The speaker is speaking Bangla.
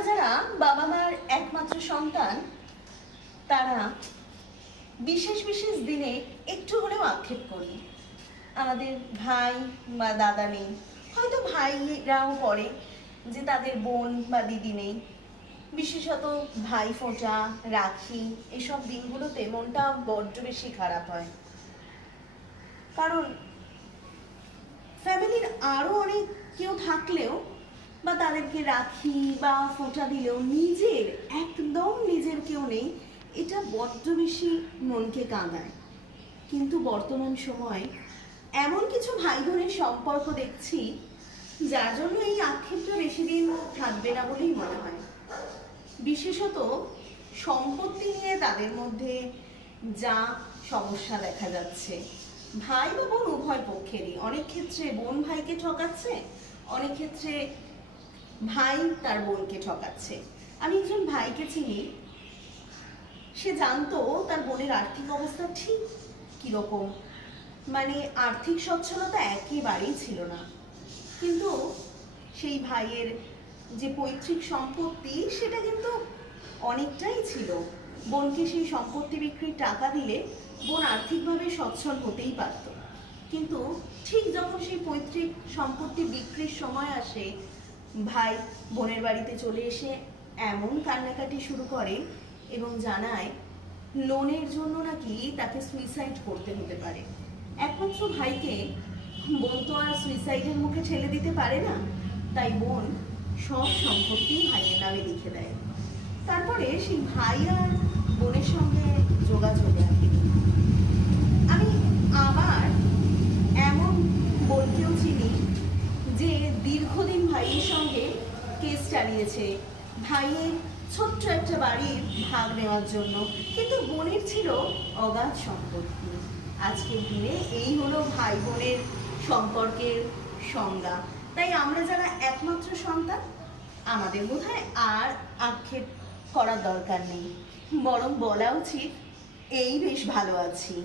আমরা যারা বাবা মার একমাত্র সন্তান তারা বিশেষ বিশেষ দিনে একটু হলেও আক্ষেপ করি। আমাদের ভাই বা দাদা নেই, হয়তো ভাইরাও পড়ে যে তাদের বোন বা দিদি নেই। বিশেষত ভাই ফোঁটা, রাখি এসব দিনগুলোতে মনটা বড্ড বেশি খারাপ হয়। কারণ ফ্যামিলির আরো অনেক কেউ থাকলেও বা তাদেরকে রাখি বা ফোঁটা দিলেও নিজের একদম নিজের কেউ নেই, এটা বড্ড বেশি মনকে কাঁদায়। কিন্তু বর্তমান সময় এমন কিছু ভাই বোনের সম্পর্ক দেখছি যার জন্য এই আক্ষেপটা বেশি দিন থাকবে না বলেই মনে হয়। বিশেষত সম্পত্তি নিয়ে তাদের মধ্যে যা সমস্যা দেখা যাচ্ছে, ভাই বা বোন উভয় পক্ষেরই। অনেক ক্ষেত্রে বোন ভাইকে ঠকাচ্ছে, অনেক ক্ষেত্রে ভাই তার বোনকে ঠকাচ্ছে। আমি একজন ভাইকে চিনি, সে জানতো তার বোনের আর্থিক অবস্থা ঠিক কিরকম, মানে আর্থিক সচ্ছলতা একেবারেই ছিল না। কিন্তু সেই ভাইয়ের যে পৈতৃক সম্পত্তি সেটা কিন্তু অনেকটাই ছিল। বোনকে সেই সম্পত্তি বিক্রির টাকা দিলে বোন আর্থিকভাবে সচ্ছল হতেই পারত। কিন্তু ঠিক যখন সেই পৈতৃক সম্পত্তি বিক্রির সময় আসে, ভাই বোনের বাড়িতে চলে এসে এমন কান্নাকাটি শুরু করে এবং জানায় লোনের জন্য নাকি তাকে সুইসাইড করতে হতে পারে। একমাত্র ভাইকে বোন তো আর সুইসাইডের মুখে ঠেলে দিতে পারে না, তাই বোন সব সম্পত্তি ভাইয়ের নামে লিখে দেয়। তারপরে সেই ভাই আর বোনের সঙ্গে যোগাযোগ রাখে। আমি আবার এমন বোনকেও চিনি যে দীর্ঘদিন ভাইয়ের সঙ্গে কেস চালিয়েছে ভাইয়ের ছোট্ট একটা বাড়ির ভাগ নেওয়ার জন্য, কিন্তু বোনের ছিল অগাধ সম্পত্তি। আজকের দিনে এই হলো ভাই বোনের সম্পর্কের সংজ্ঞা। তাই আমরা যারা একমাত্র সন্তান, আমাদের বোধহয় আর আক্ষেপ করার দরকার নেই, বরং বলা উচিত এই বেশ ভালো আছি।